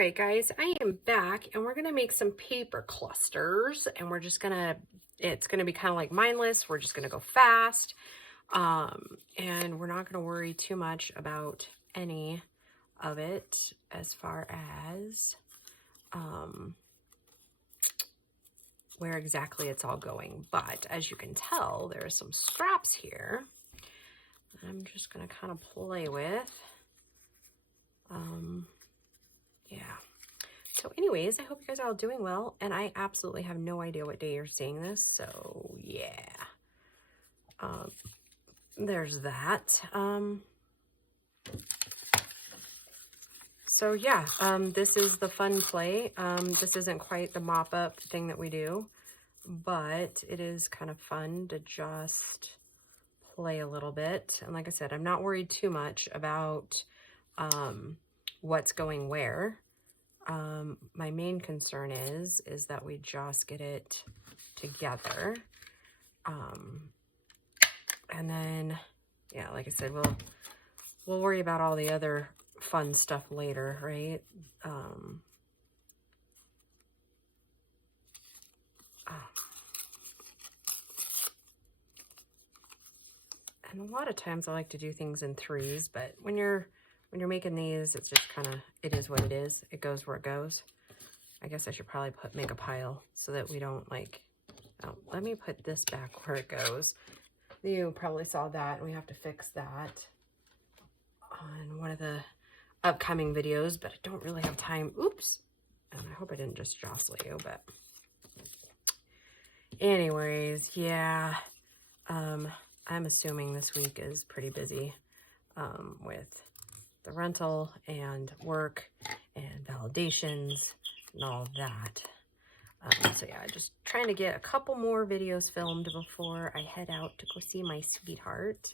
right, guys, I am back and we're gonna make some paper clusters and it's gonna be kind of like mindless. We're just gonna go fast. And we're not gonna worry too much about any of it as far as where exactly it's all going. But as you can tell, there are some scraps here that I'm just gonna kind of play with. Yeah. So anyways, I hope you guys are all doing well, and I absolutely have no idea what day you're seeing this, so yeah. There's that. So yeah, this is the fun play. This isn't quite the mop-up thing that we do, but it is kind of fun to just play a little bit. And like I said, I'm not worried too much about what's going where. My main concern is that we just get it together. And then, yeah, like I said, we'll worry about all the other fun stuff later, right? And a lot of times I like to do things in threes, but when you're making these, it's just kind of, it is what it is. It goes where it goes. I guess I should probably make a pile so that we don't oh, let me put this back where it goes. You probably saw that, and we have to fix that on one of the upcoming videos, but I don't really have time. Oops. And I hope I didn't just jostle you, but anyways, yeah. I'm assuming this week is pretty busy with the rental and work and validations and all that. So yeah, just trying to get a couple more videos filmed before I head out to go see my sweetheart.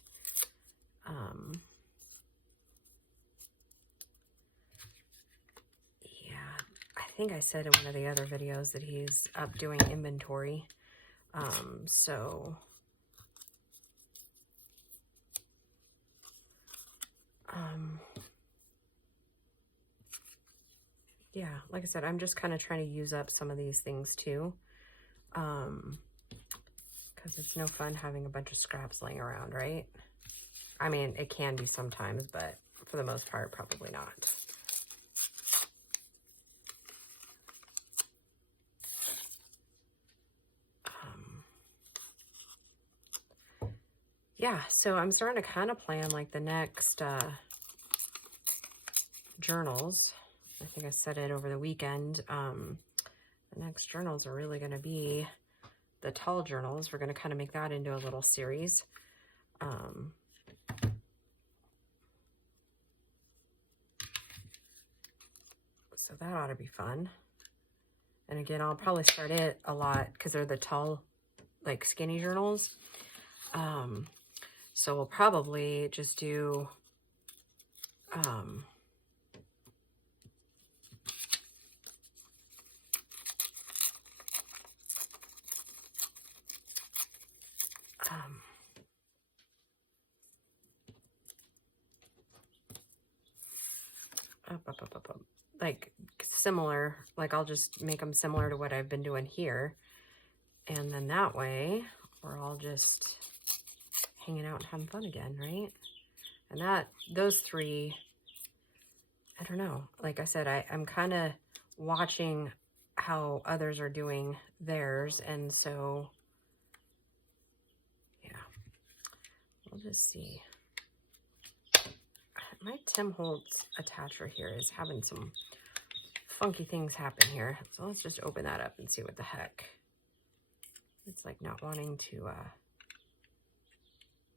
Yeah, I think I said in one of the other videos that he's up doing inventory. Yeah, like I said, I'm just kind of trying to use up some of these things too. Because it's no fun having a bunch of scraps laying around, right? I mean, it can be sometimes, but for the most part, probably not. Yeah, so I'm starting to kind of plan like the next journals. I think I said it over the weekend. The next journals are really going to be the tall journals. We're going to kind of make that into a little series. So that ought to be fun. And again, I'll probably start it a lot because they're the tall, like skinny journals. So we'll probably just do like similar, like I'll just make them similar to what I've been doing here. And then that way we're all just hanging out and having fun again, right? And those three, I don't know. Like I said, I'm kind of watching how others are doing theirs. And so, yeah, we'll just see. My Tim Holtz attacher here is having some funky things happen here. So let's just open that up and see what the heck. It's like not wanting to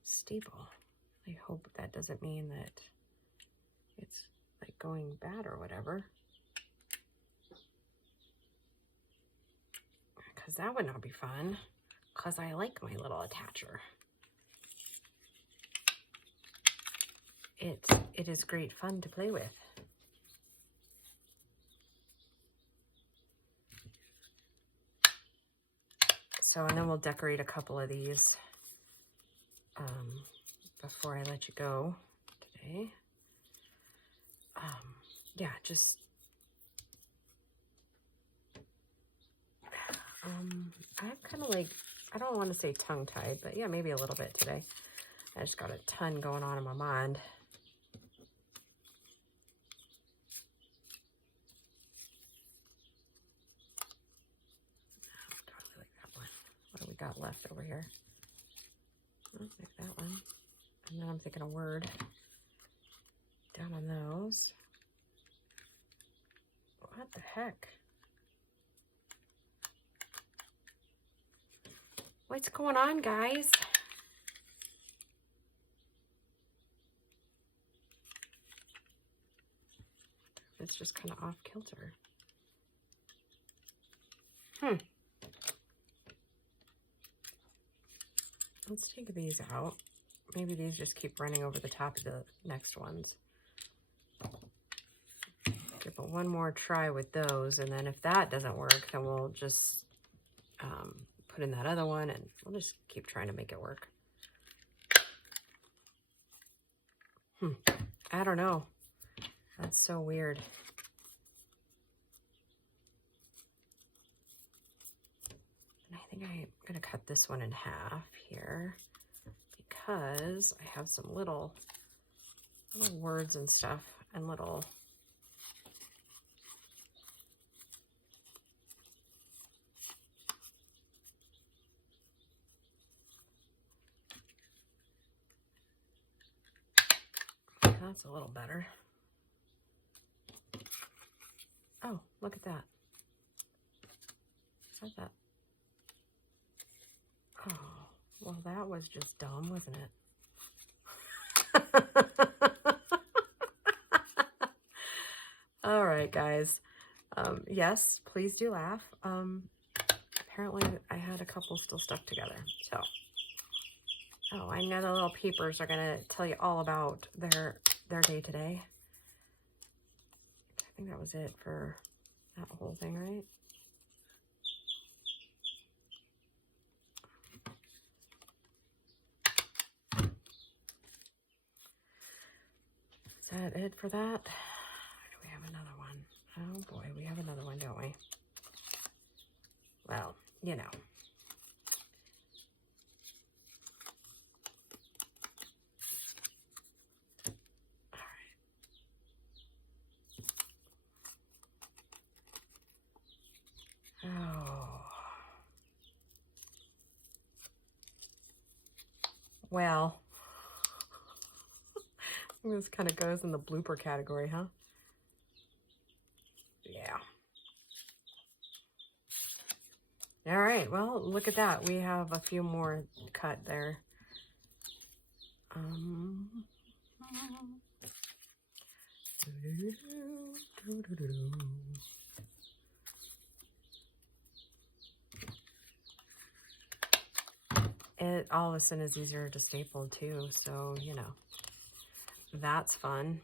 staple. I hope that doesn't mean that it's like going bad or whatever. Because that would not be fun. Because I like my little attacher. It is great fun to play with. So, and then we'll decorate a couple of these before I let you go today. Yeah, just I'm kind of like, I don't want to say tongue-tied, but yeah, maybe a little bit today. I just got a ton going on in my mind. I really like that one. What do we got left over here? Oh, like that one. And then I'm thinking a word down on those. What the heck? What's going on, guys? It's just kind of off kilter. Let's take these out. Maybe these just keep running over the top of the next ones. Give it one more try with those, and then if that doesn't work, then we'll just put in that other one, and we'll just keep trying to make it work. I don't know. That's so weird. And I think I'm gonna cut this one in half here because I have some little words and stuff and little that's a little better. Oh, look at that. Is that? Oh, well, that was just dumb, wasn't it? All right, guys. Yes, please do laugh. Apparently, I had a couple still stuck together. So, oh, I know the little peepers are gonna tell you all about their day today. I think that was it for that whole thing, right? Is that it for that? Or do we have another one? Oh boy, we have another one, don't we? Well, you know. Oh. Well. This kind of goes in the blooper category, huh? Yeah. All right, well, look at that. We have a few more cut there. It all of a sudden is easier to staple too, so you know, that's fun.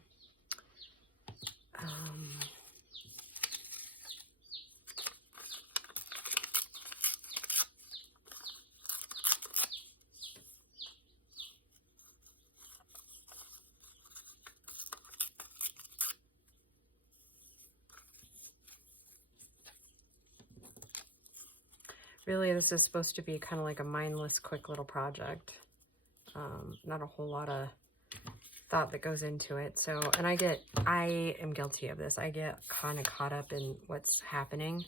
Really, this is supposed to be kind of like a mindless, quick little project. Not a whole lot of thought that goes into it. So, and I am guilty of this. I get kind of caught up in what's happening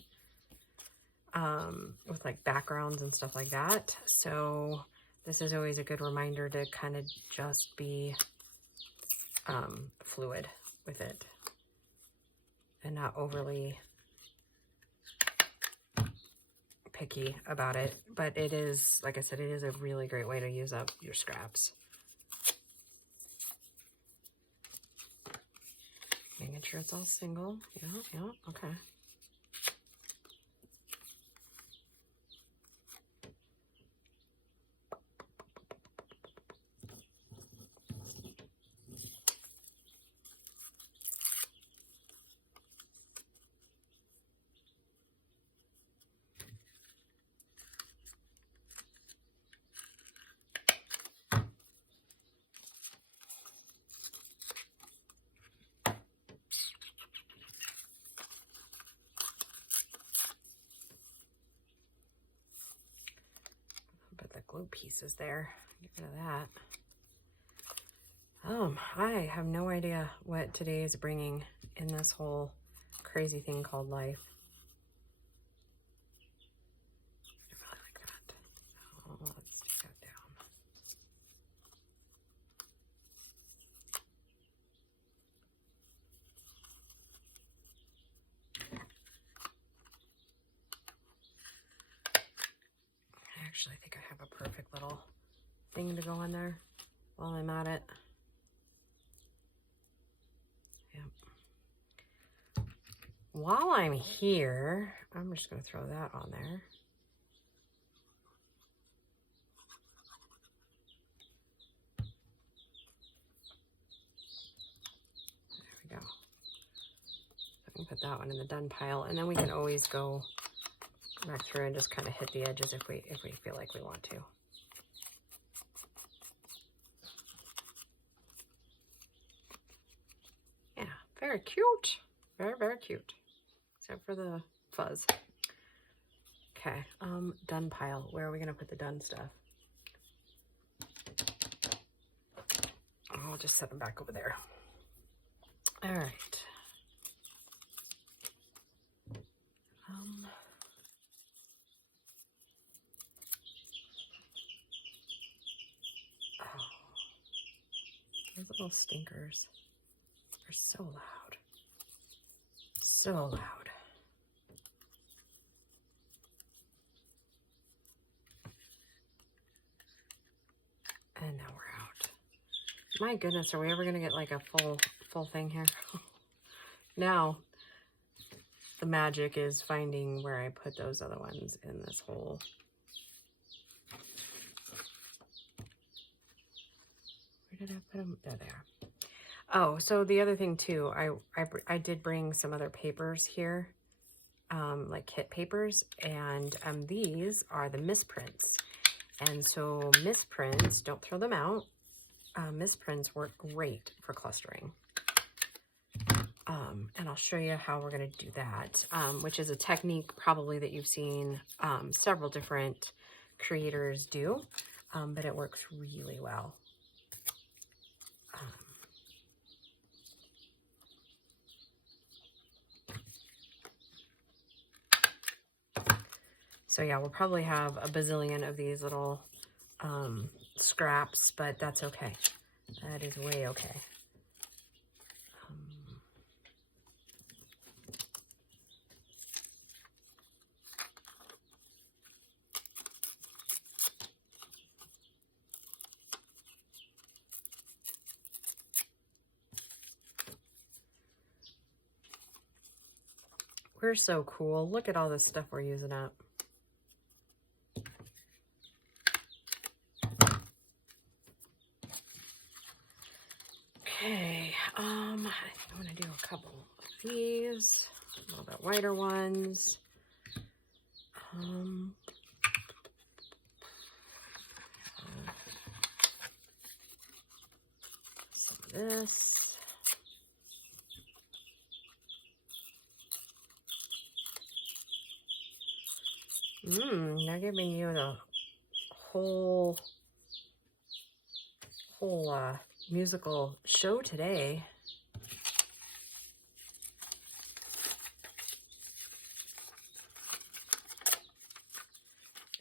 with like backgrounds and stuff like that. So this is always a good reminder to kind of just be fluid with it and not overly picky about it. But it is, like I said, it is a really great way to use up your scraps. Making sure it's all single. Yeah, okay. glue pieces there. Get rid of that. I have no idea what today is bringing in this whole crazy thing called life. I really like that. So let's take that down. I actually think I have a perfect little thing to go in there while I'm at it. Yep. While I'm here, I'm just going to throw that on there. There we go. I can put that one in the done pile, and then we can always go back through and just kind of hit the edges if we feel like we want to. Yeah, very cute. Very, very cute. Except for the fuzz. Okay, done pile. Where are we gonna put the done stuff? I'll just set them back over there. All right. Those little stinkers are so loud. So loud. And now we're out. My goodness, are we ever gonna get like a full thing here? Now, the magic is finding where I put those other ones in this hole. Where did I put them? There they are. Oh, so the other thing too, I did bring some other papers here, like kit papers, and these are the misprints. And so misprints, don't throw them out. Misprints work great for clustering. And I'll show you how we're going to do that, which is a technique probably that you've seen several different creators do, but it works really well. So yeah, we'll probably have a bazillion of these little scraps, but that's okay. That is way okay. We're so cool. Look at all this stuff we're using up. Okay, I think I'm gonna do a couple of these, a little bit whiter ones. Some of this. They're giving you the whole musical show today.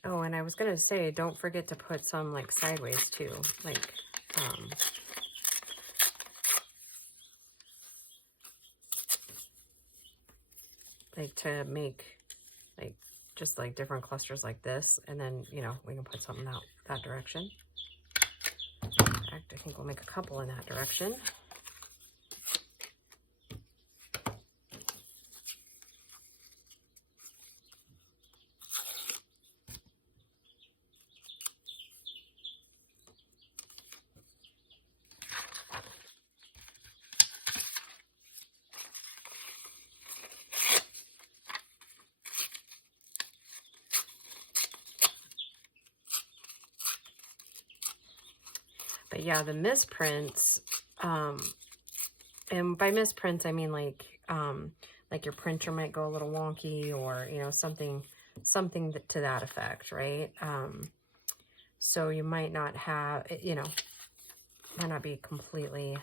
Oh, and I was gonna say, don't forget to put some like sideways too, like to make like just like different clusters like this, and then we can put something out that direction. In fact, I think we'll make a couple in that direction. But yeah, the misprints, and by misprints, I mean like your printer might go a little wonky, or, something to that effect, right? So you might not have, you know, might not be completely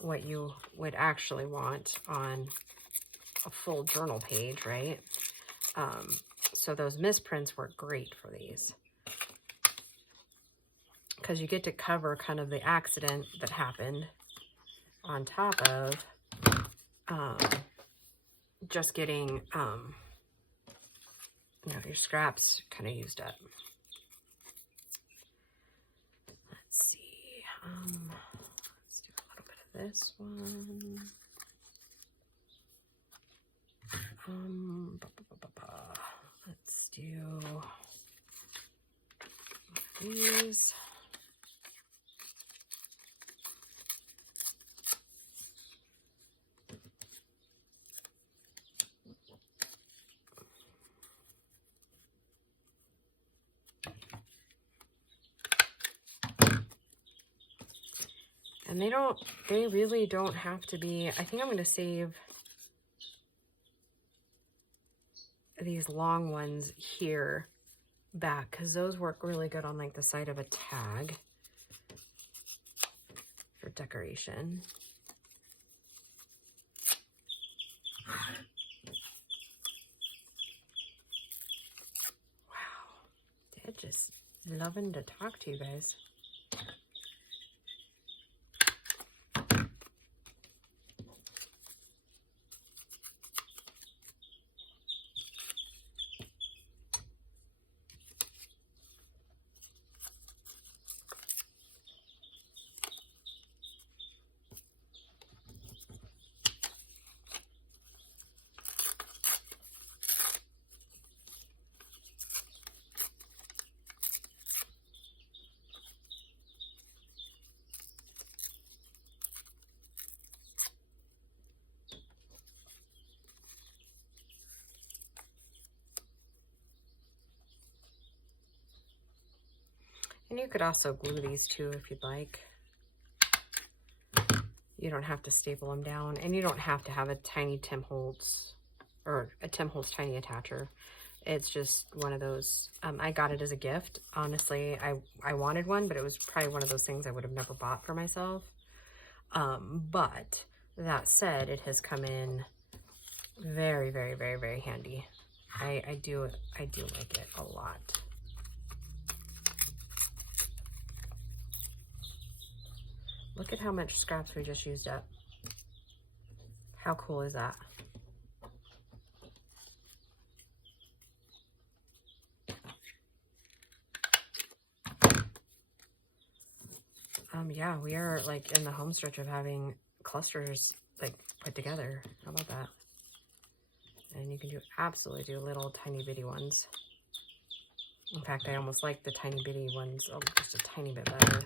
what you would actually want on a full journal page, right? So those misprints work great for these, because you get to cover kind of the accident that happened on top of just getting, you know, your scraps kind of used up. Let's see. Let's do a little bit of this one. Let's do these. And they really don't have to be, I think I'm going to save these long ones here back, because those work really good on like the side of a tag for decoration. Wow, they're just loving to talk to you guys. And you could also glue these too if you'd like. You don't have to staple them down, and you don't have to have a tiny Tim Holtz or a Tim Holtz tiny attacher. It's just one of those, I got it as a gift. Honestly, I wanted one, but it was probably one of those things I would have never bought for myself. But that said, it has come in very, very, very, very handy. I do like it a lot. Look at how much scraps we just used up. How cool is that? Yeah, we are like in the home stretch of having clusters like put together. How about that? And you can absolutely do little tiny bitty ones. In fact, I almost like the tiny bitty ones just a tiny bit better.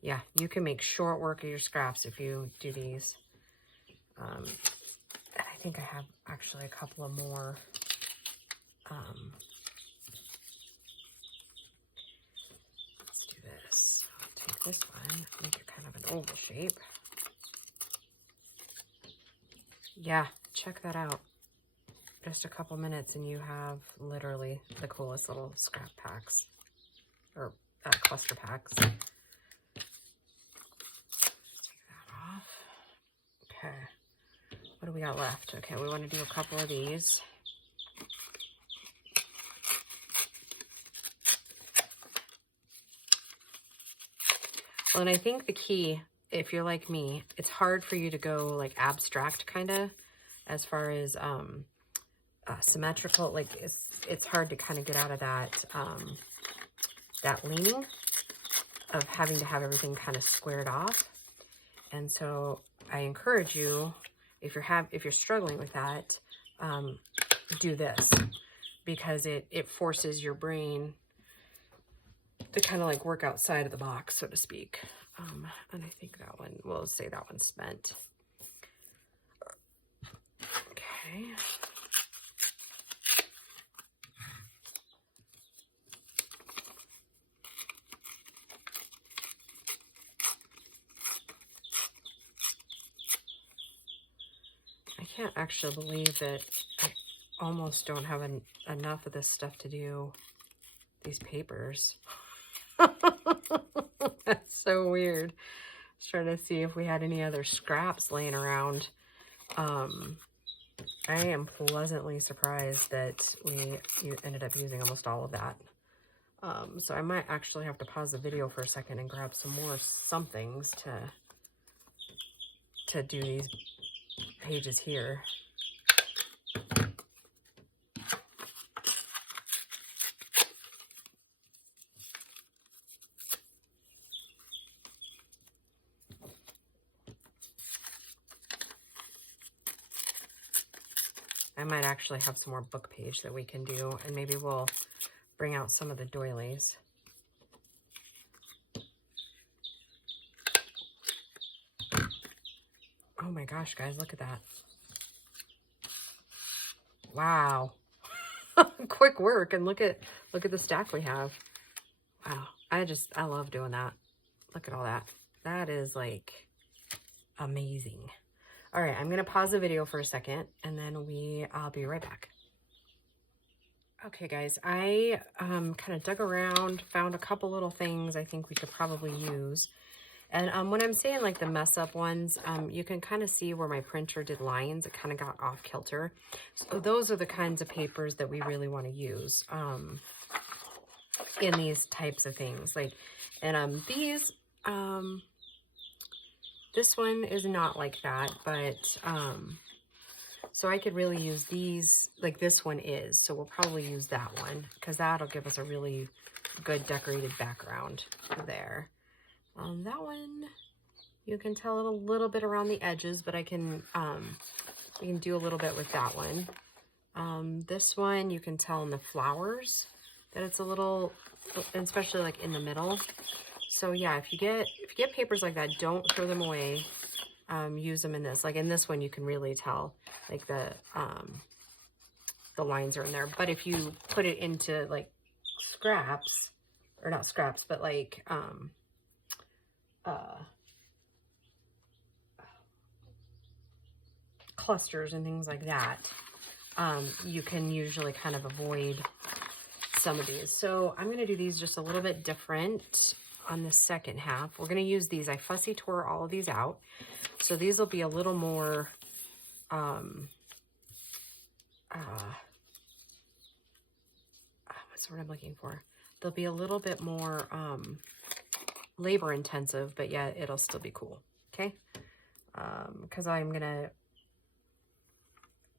Yeah, you can make short work of your scraps if you do these. And I think I have actually a couple of more. Let's do this. I'll take this one, make it kind of an oval shape. Yeah, check that out. Just a couple minutes and you have literally the coolest little scrap packs, or cluster packs. Take that off. Okay, what do we got left? Okay, we want to do a couple of these. Well, and I think the key, if you're like me, it's hard for you to go like abstract kind of as far as symmetrical. Like it's hard to kind of get out of that that leaning of having to have everything kind of squared off. And so I encourage you, if you're struggling with that, do this, because it forces your brain to kind of like work outside of the box, so to speak. And I think that one, we'll say that one's spent. Okay. I can't actually believe that I almost don't have enough of this stuff to do these papers. That's so weird. I was trying to see if we had any other scraps laying around. I am pleasantly surprised that you ended up using almost all of that. So I might actually have to pause the video for a second and grab some more somethings to do these pages here. I might actually have some more book page that we can do, and maybe we'll bring out some of the doilies. Oh my gosh, guys, look at that. Wow. Quick work, and look at the stack we have. Wow. I love doing that. Look at all that. That is like amazing. All right, I'm gonna pause the video for a second, and then I'll be right back. Okay, guys, I kind of dug around, found a couple little things I think we could probably use. And when I'm saying like the mess up ones, you can kind of see where my printer did lines. It kind of got off kilter. So those are the kinds of papers that we really want to use in these types of things. Like, and these, this one is not like that, but so I could really use these, like this one is. So we'll probably use that one because that'll give us a really good decorated background there. That one, you can tell it a little bit around the edges, but we can do a little bit with that one. This one, you can tell in the flowers that it's a little, especially like in the middle. So yeah, if you get papers like that, don't throw them away. Use them in this. Like in this one, you can really tell like the lines are in there. But if you put it into like scraps, or not scraps, but like clusters and things like that, you can usually kind of avoid some of these. So I'm going to do these just a little bit different on the second half. We're going to use these. I fussy tore all of these out. So these will be a little more, what's the word I'm looking for? They'll be a little bit more labor intensive, but yeah, it'll still be cool. Okay. Because I'm going to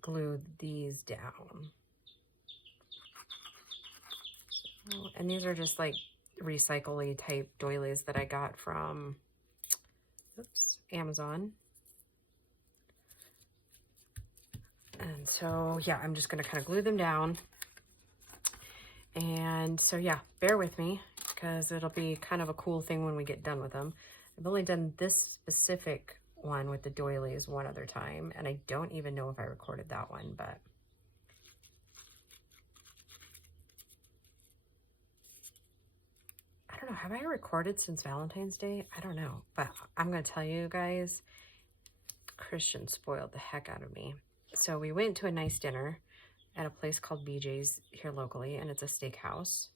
glue these down. And these are just like recycle-y type doilies that I got from, Amazon. And so, yeah, I'm just going to kind of glue them down. And so, yeah, bear with me because it'll be kind of a cool thing when we get done with them. I've only done this specific one with the doilies one other time, and I don't even know if I recorded that one, but I don't know. Have I recorded since Valentine's Day? I don't know, but I'm going to tell you guys, Christian spoiled the heck out of me. So we went to a nice dinner at a place called BJ's here locally, and it's a steakhouse,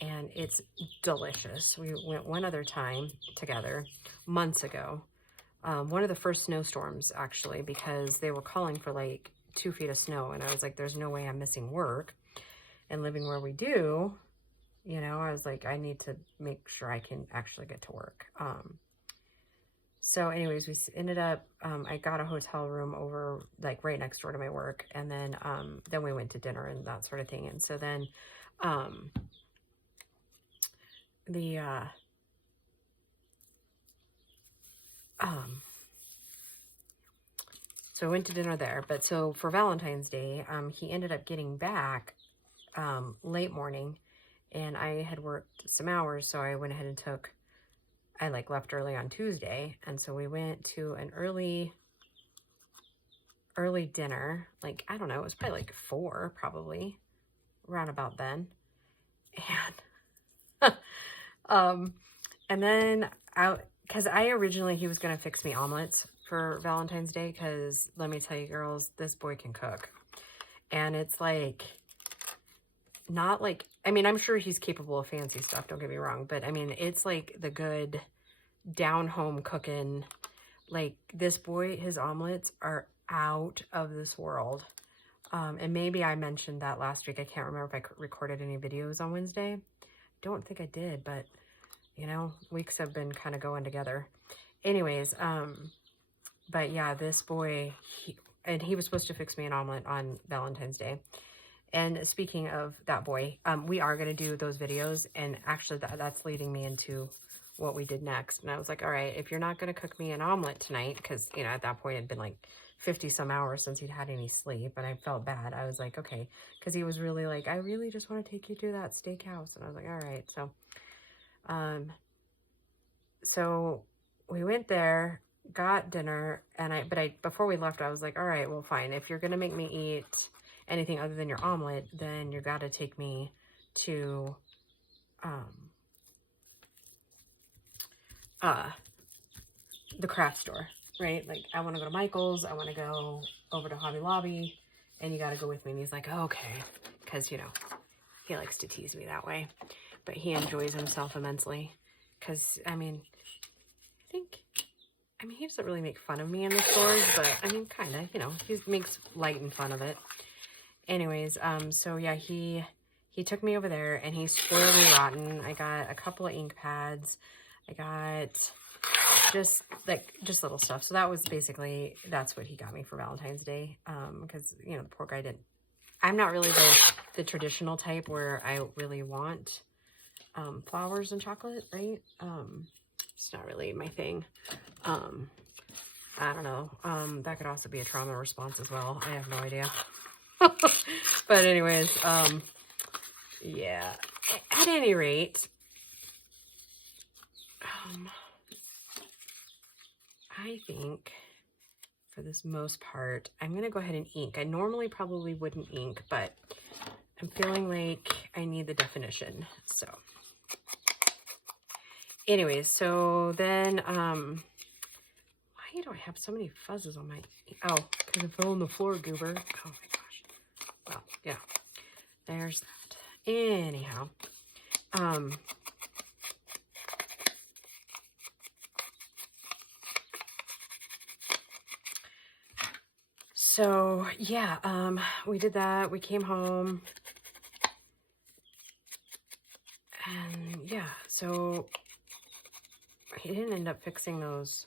and it's delicious. We went one other time together months ago. One of the first snowstorms, actually, because they were calling for like 2 feet of snow, and I was like, there's no way I'm missing work. And living where we do, you know, I was like, I need to make sure I can actually get to work. So anyways, we ended up, I got a hotel room over like right next door to my work. And then we went to dinner and that sort of thing. And so then, so I went to dinner there, but so for Valentine's Day, he ended up getting back, late morning, and I had worked some hours. So I went ahead and I like left early on Tuesday. And so we went to an early dinner. Like, I don't know, it was probably like 4, probably around about then. And, and then cause he was going to fix me omelets for Valentine's Day. Cause let me tell you girls, this boy can cook. And it's like, not like, I mean, I'm sure he's capable of fancy stuff, don't get me wrong, but I mean, it's like the good down home cooking. Like, this boy, his omelets are out of this world. And maybe I mentioned that last week. I can't remember if I recorded any videos on Wednesday. Don't think I did, but you know, weeks have been kind of going together. Anyways, but yeah, this boy, he was supposed to fix me an omelet on Valentine's Day. And speaking of that boy, we are going to do those videos, and actually that's leading me into what we did next. And I was like, all right, if you're not going to cook me an omelet tonight, because, you know, at that point it had been like 50 some hours since he'd had any sleep, and I felt bad. I was like, okay, because he was really like, I really just want to take you to that steakhouse. And I was like, all right. So we went there, got dinner, and before we left, I was like, all right, well, fine. If you're going to make me eat anything other than your omelet, then you got to take me to, the craft store, right? Like, I want to go to Michael's, I want to go over to Hobby Lobby, and you got to go with me. And he's like, oh, okay. Because, you know, he likes to tease me that way, but he enjoys himself immensely. Because, I mean, he doesn't really make fun of me in the stores, but I mean, kind of, you know, he makes light and fun of it. Anyways, so yeah, he took me over there, and he spoiled me rotten. I got a couple of ink pads. I got just little stuff. So that was basically, that's what he got me for Valentine's Day. Because, you know, the poor guy didn't, I'm not really the traditional type where I really want, flowers and chocolate, right? It's not really my thing. I don't know. That could also be a trauma response as well. I have no idea. But anyways, yeah, at any rate, I think for this most part, I'm going to go ahead and ink. I normally probably wouldn't ink, but I'm feeling like I need the definition. So anyways, so then, why do I have so many fuzzes on my, oh, because it fell on the floor, goober. Oh my gosh. Well, yeah, there's that. Anyhow, so yeah, we did that. We came home, and yeah, so he didn't end up fixing those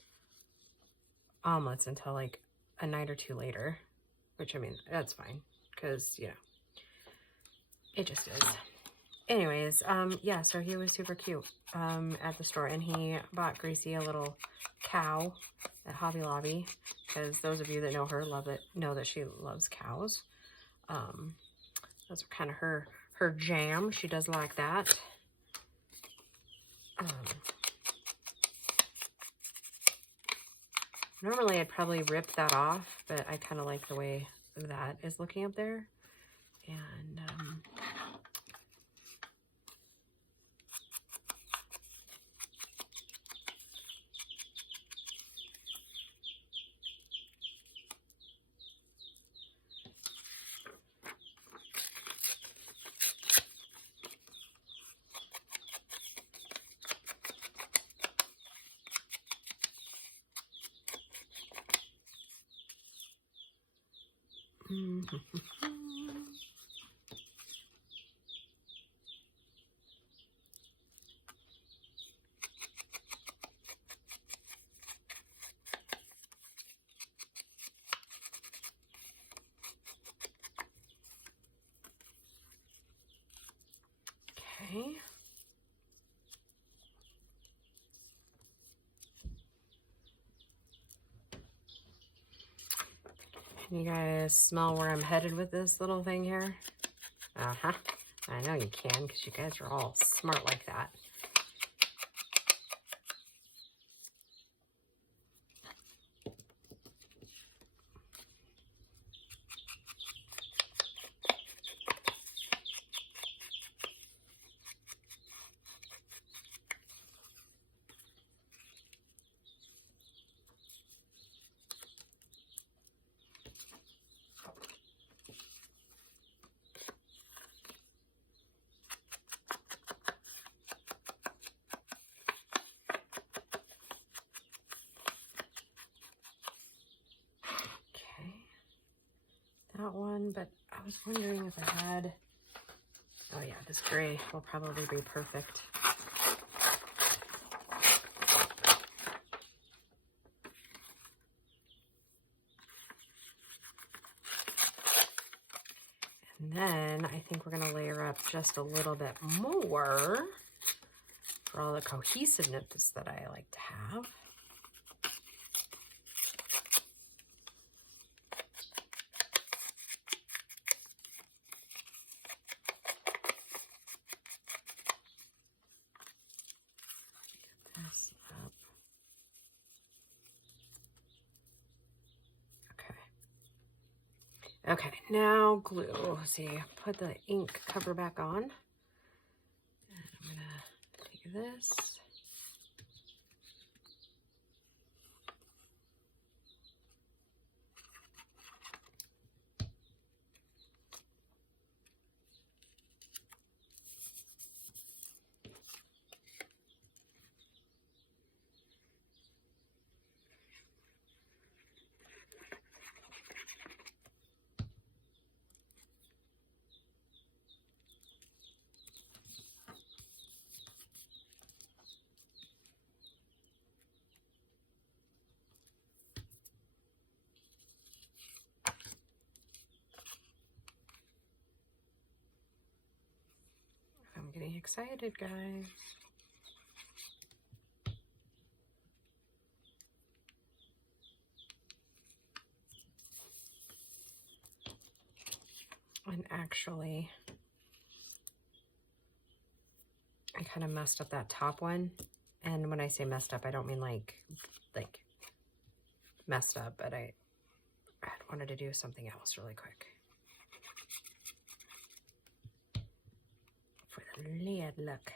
omelets until like a night or two later, which, I mean, that's fine, because, you know, it just is. Anyways, yeah, so he was super cute at the store, and he bought Gracie a little cow at Hobby Lobby, because those of you that know her know that she loves cows. Those are kind of her jam. She does like that. Normally I'd probably rip that off, but I kind of like the way that is looking up there. And okay. Can you guys smell where I'm headed with this little thing here? Uh-huh. I know you can, because you guys are all smart like that. that one, but I was wondering if I had, oh yeah, this gray will probably be perfect. And then I think we're gonna layer up just a little bit more for all the cohesiveness that I like to have. Get this up. Okay. Okay, now glue. Let's see, put the ink cover back on. And I'm gonna take this. I'm getting excited, guys. And actually, I kind of messed up that top one. And when I say messed up, I don't mean like messed up, but I wanted to do something else really quick. For the lid, look.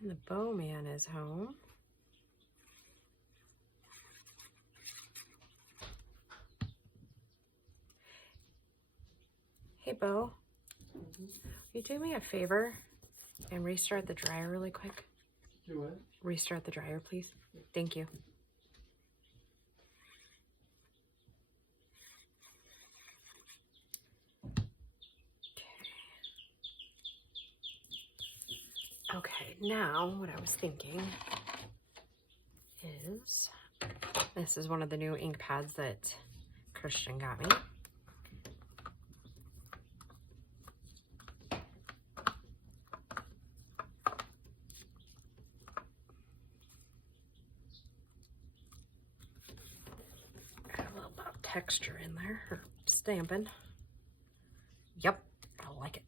And the Bowman is home. Hey, Bo. Will you do me a favor and restart the dryer really quick? Do what? Restart the dryer, please. Thank you. Okay, now what I was thinking is, this is one of the new ink pads that Christian got me. Got a little bit of texture in there, or stamping. Yep, I like it.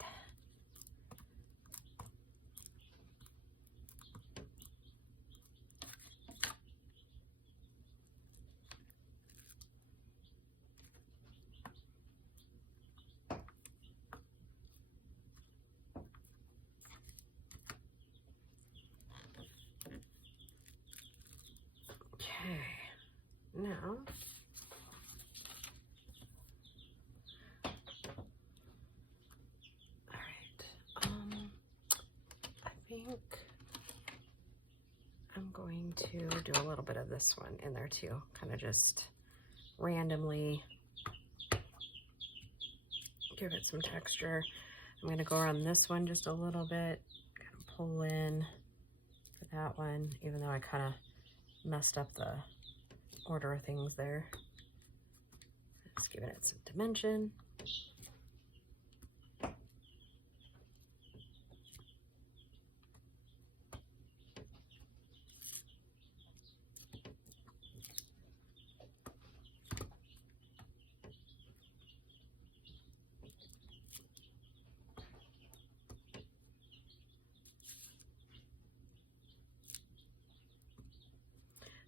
Okay, now I think I'm going to do a little bit of this one in there too, kind of just randomly give it some texture. I'm going to go around this one just a little bit, kind of pull in for that one, even though I kind of messed up the order of things there. Just giving it some dimension.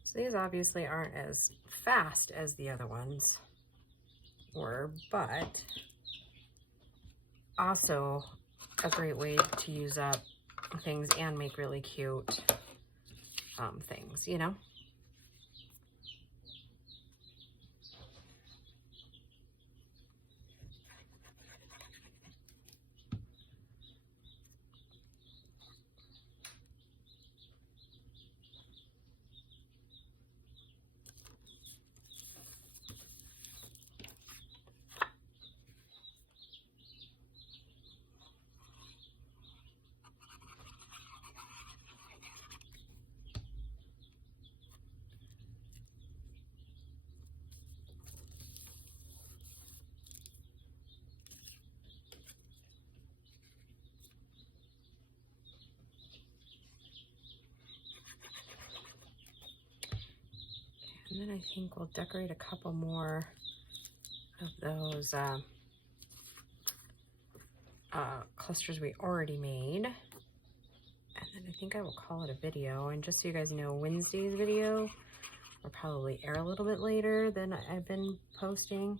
So these obviously aren't as fast as the other ones were, but also a great way to use up things and make really cute things, you know? And then I think we'll decorate a couple more of those clusters we already made. And then I think I will call it a video. And just so you guys know, Wednesday's video will probably air a little bit later than I've been posting.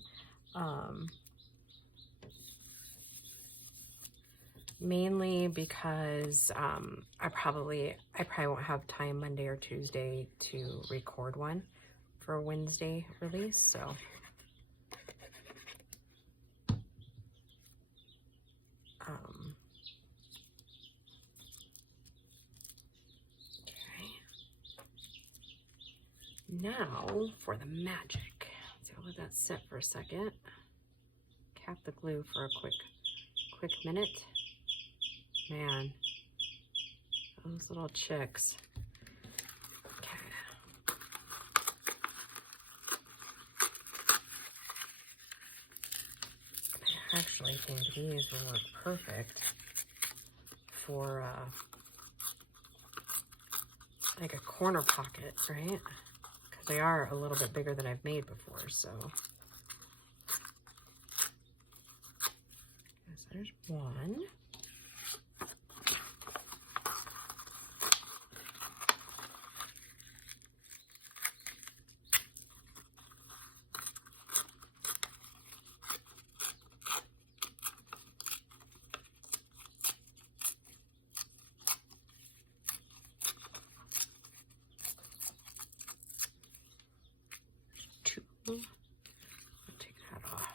Mainly because I probably won't have time Monday or Tuesday to record one for a Wednesday release, so okay. Now for the magic. So I'll let that sit for a second. Cap the glue for a quick minute. Man, those little chicks. Okay. I actually think these will work perfect for like a corner pocket, right? Because they are a little bit bigger than I've made before, so. Yes, there's one. I'll take that off.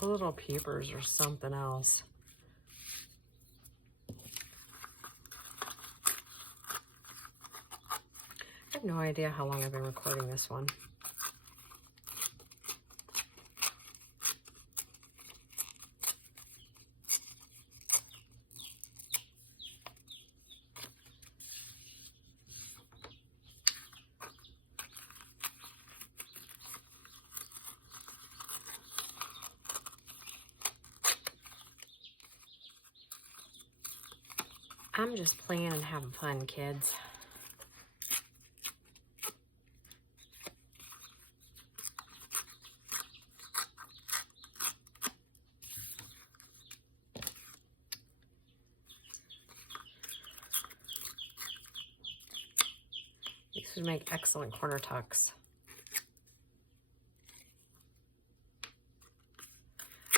The little peepers are something else. I have no idea how long I've been recording this one. I'm just playing and having fun, kids. These would make excellent corner tucks.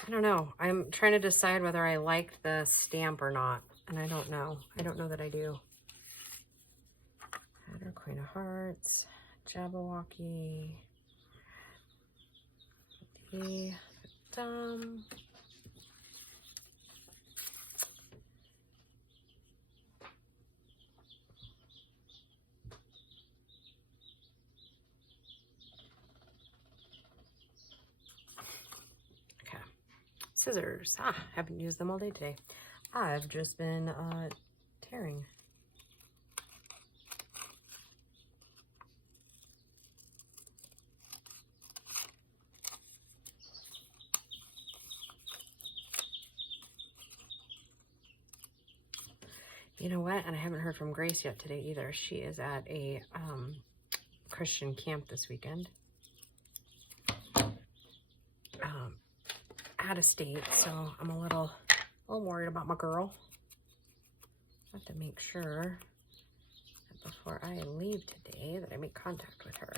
I don't know. I'm trying to decide whether I like the stamp or not. And I don't know. I don't know that I do. Adder, Queen of Hearts, Jabberwocky, the Dumb. Okay. Scissors. Haven't used them all day today. I've just been tearing. You know what? And I haven't heard from Grace yet today either. She is at a Christian camp this weekend. Out of state, so I'm a little worried about my girl. I have to make sure that before I leave today that I make contact with her.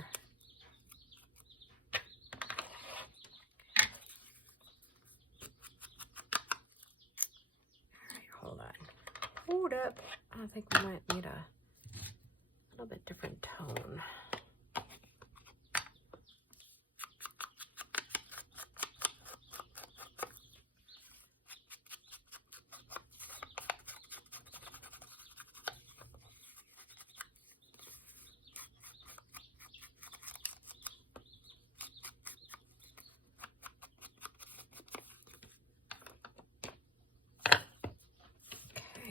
Alright, hold on. Hold up. I think we might need a little bit different tone.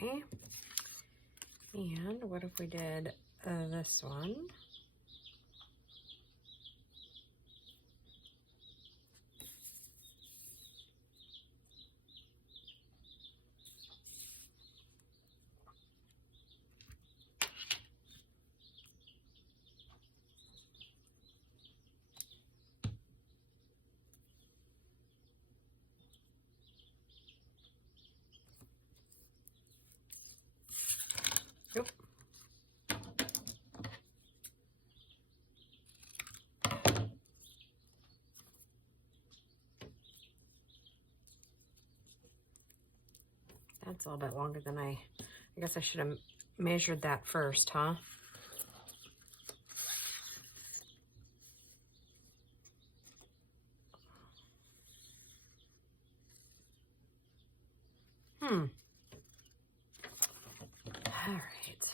Okay. And what if we did this one? Nope. That's a little bit longer than I guess I should have measured that first, huh? All right.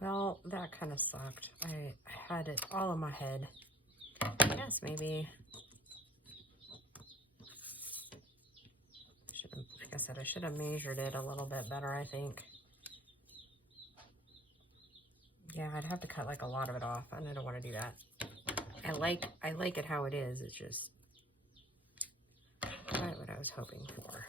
Well, that kind of sucked. I had it all in my head. Yes, maybe. Like I said, I should have measured it a little bit better, I think. Yeah, I'd have to cut like a lot of it off, and I don't want to do that. I like it how it is. It's just not what I was hoping for.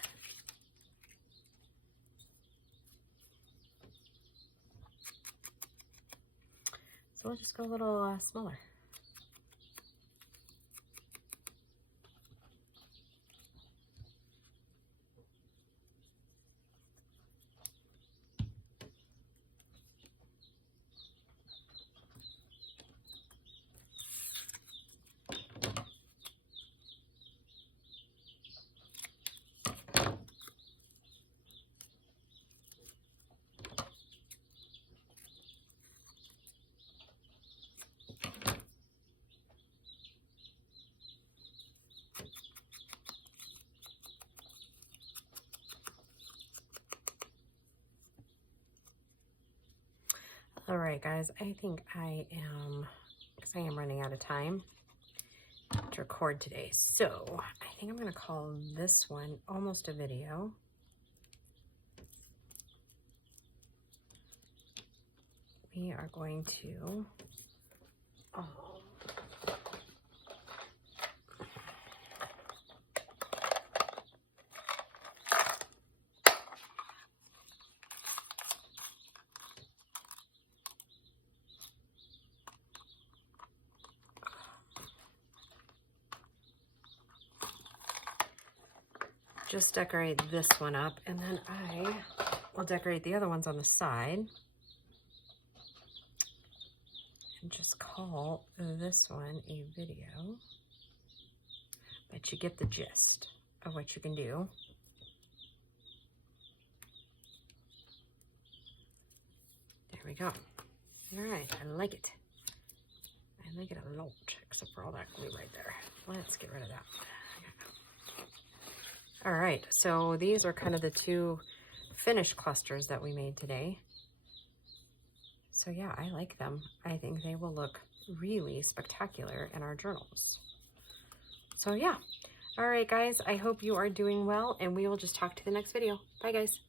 So we'll just go a little smaller. All right, guys, I think I am, because I am running out of time to record today. So I think I'm going to call this one almost a video. We are going to, just decorate this one up, and then I will decorate the other ones on the side. And just call this one a video. But you get the gist of what you can do. There we go. All right, I like it. I like it a lot, except for all that glue right there. Let's get rid of that. All right, so these are kind of the two finished clusters that we made today. So yeah, I like them. I think they will look really spectacular in our journals. So yeah. All right, guys, I hope you are doing well, and we will just talk to the next video. Bye, guys.